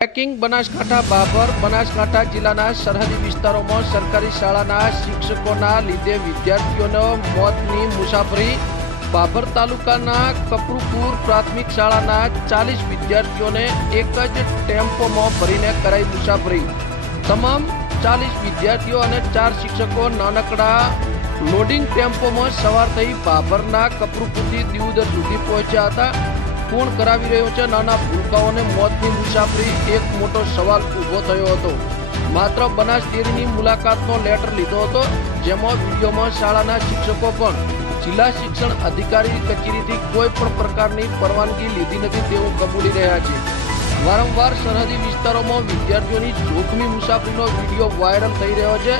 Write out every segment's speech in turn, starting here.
Tracking Banaskantha Babur, Banaskantha જિલ્લાના સરહદી વિસ્તારોમાં સરકારી શાળાના શિક્ષકોના લીધે વિદ્યાર્થીઓનો મોતની મુસાફરી. બાબર તાલુકાના કપરુપુર પ્રાથમિક શાળાના ચાલીસ વિદ્યાર્થીઓને એક જ ટેમ્પોમાં ભરીને કરાઈ મુસાફરી. તમામ ચાલીસ વિદ્યાર્થીઓ અને ચાર શિક્ષકો નાનકડા લોડિંગ ટેમ્પોમાં સવાર થઈ બાબરના કપરુપુરથી દીવદર સુધી પહોંચ્યા હતા. કોણ કરાવી રહ્યો છે. નાના ભૂલકાઓને મોતની મુસાફરી એક મોટો સવાલ ઊભો થયો હતો. માત્ર બનાસ ડેરીની મુલાકાતનો લેટર લીધો હતો, જેમાં વિડીયોમાં શાળાના શિક્ષકો પણ જિલ્લા શિક્ષણ અધિકારી કચેરીથી કોઈ પણ પ્રકારની પરવાનગી લીધી નથી તેવું કબૂલી રહ્યા છે. વારંવાર સરહદી વિસ્તારોમાં વિદ્યાર્થીઓની જોખમી મુસાફરીનો વીડિયો વાયરલ થઈ રહ્યો છે.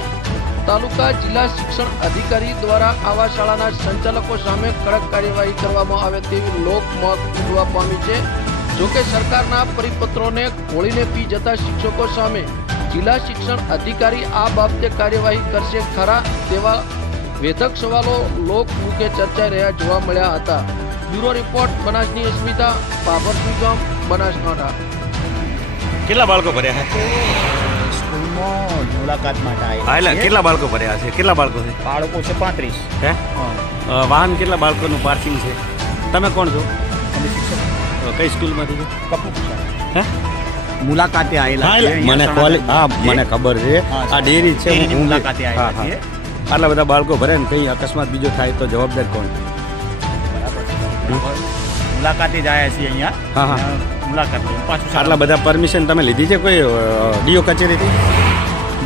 તાલુકા જિલ્લા શિક્ષણ અધિકારી દ્વારા આવા શાળાના સંચાલકો સામે કડક કાર્યવાહી કરવામાં આવે તેવી લોકમત ઉઠવા પામી છે. જોકે સરકારના પરિપત્રોને ખોળીને પી જતા શિક્ષકો સામે જિલ્લા શિક્ષણ અધિકારી આ બાબતે કાર્યવાહી કરશે ખરા તેવા વેધક સવાલો લોકમુખે ચર્ચાઈ રહ્યા જોવા મળ્યા હતા. બ્યુરો રિપોર્ટ, બનાસની અસ્મિતા પાભરસુઈ ગામ બનાસકાંઠા. કેટલા બાળકો ભર્યા સ્કૂલમાં મુલાકાત માટે હા એટલે કેટલા બાળકો ભર્યા છે? કેટલા બાળકો છે? બાળકો છે પાંત્રીસ. હે? વાહન કેટલા બાળકોનું પાર્કિંગ છે? તમે કોણ છો? અમે શિક્ષક. કઈ સ્કૂલમાંથી છો? કપૂર હે? મુલાકાતે આવેલા છે મને કોલેજ હા મને ખબર છે. આ ડેરી છે હું મુલાકાતે આવેલા છે આટલા બધા બાળકો ભરે ને કઈ અકસ્માત બીજો થાય તો જવાબદાર કોણ. મુલાકાતે જ આવ્યા છીએ અહીંયા. હા, હા. મુલાકાત લઈને પાછું આટલા બધા પરમિશન તમે લીધી છે કોઈ ડીઓ કચેરીથી?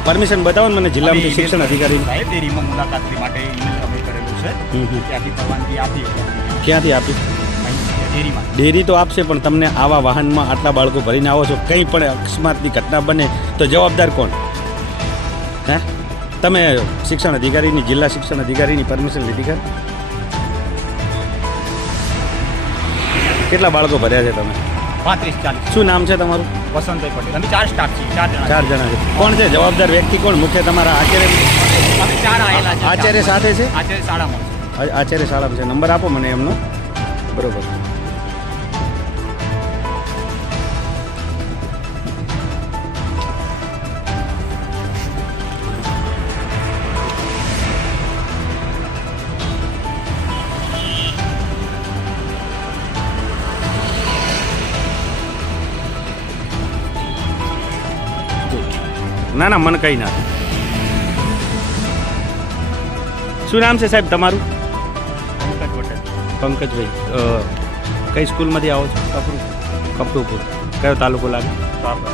પરમિશન બતાવો ને મને જિલ્લામાંથી શિક્ષણ અધિકારી લાઇબ્રેરીમાં મુલાકાત માટે email અમે કરેલું છે. ત્યાંથી પરવાનગી આપી એટલે અમે અહીંયા ક્યાંથી આપી? ડેરી તો આપશે પણ તમને આવા વાહનમાં આટલા બાળકો ભરીને આવો છો કંઈ પણ અકસ્માતની ઘટના બને તો જવાબદાર કોણ? હે? તમે શિક્ષણ અધિકારીની જિલ્લા શિક્ષણ અધિકારીની પરમિશન લીધી ખરી? કેટલા બાળકો ભર્યા છે તમે? પાંત્રીસ ચાલીસ. શું નામ છે તમારું? વસંતભાઈ પટેલ. અમે ચાર સ્ટાફ છીએ ચાર જણા. ચાર જણા છે. કોણ છે? જવાબદાર વ્યક્તિ કોણ? મુખ્ય તમારા આચાર્ય અમે ચાર આવેલા છે આચાર્ય સાથે છે? આચાર્ય શાળામાં. આચાર્ય શાળામાં છે. નંબર આપો મને એમનો. બરોબર. ના ના, મને કંઈ ના શું નામ છે સાહેબ તમારું? પંકજ પટેલ પંકજભાઈ કઈ સ્કૂલમાંથી આવો છો? કપરૂપુર કયો તાલુકો લાગે? બાબર